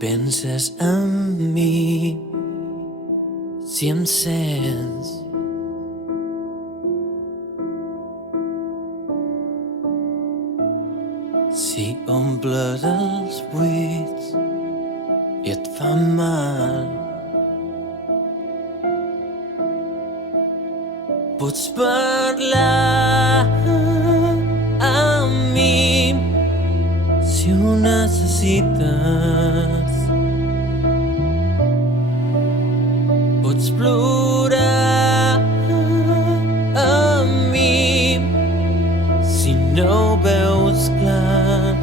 penses en mi, si em sents. Si omples els buits i et fa mal, pots parlar amb mi si ho necessites. Pots plorar amb mi si no ho veus clar.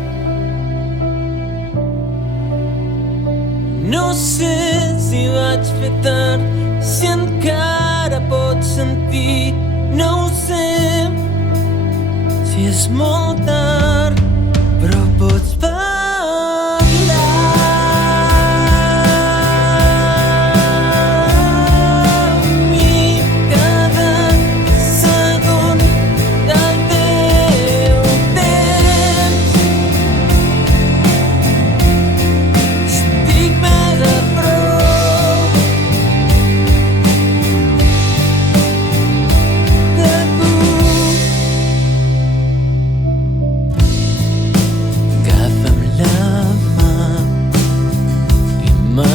No sé si vaig fer tard, si encara pots sentir. No ho sé si és molt tard, però pots parlar amb mi cada segon del teu temps. Estic més a prop de tu. Agafa'm la mà i